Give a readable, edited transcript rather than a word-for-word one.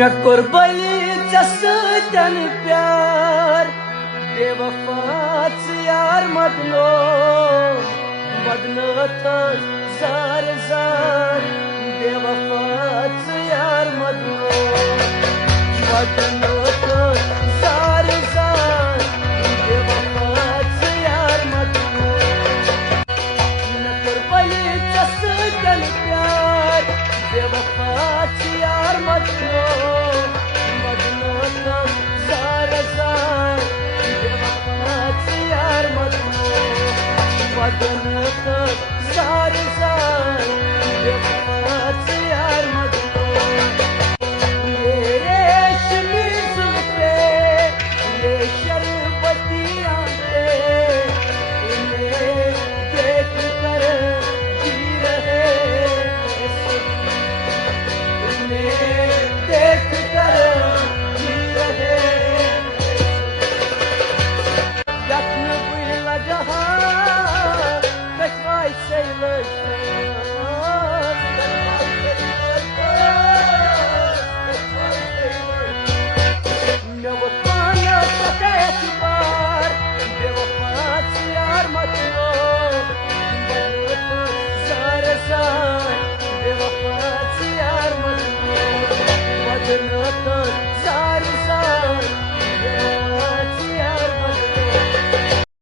कुर्बलीचा सजन प्यार बेवफाच यार मधलो बदलत जार जार बेवफाच यार मधलो बदलत जार जार बेवफाच यार मधलो कुर्बलीचा सजन प्यार बेवफाच यार मधलो बदलत जार जार बेवफाच यार मधलो ये रेशमी जुल्फे ये शरबती आंखें इन्हें देख कर जी रहे इन्हें देख कर जी रहे यत्न बुला जहां sailors نوطانا فتاة بار بوفاة يار مطلوب بلوت زار زار بوفاة يار مطلوب بدلت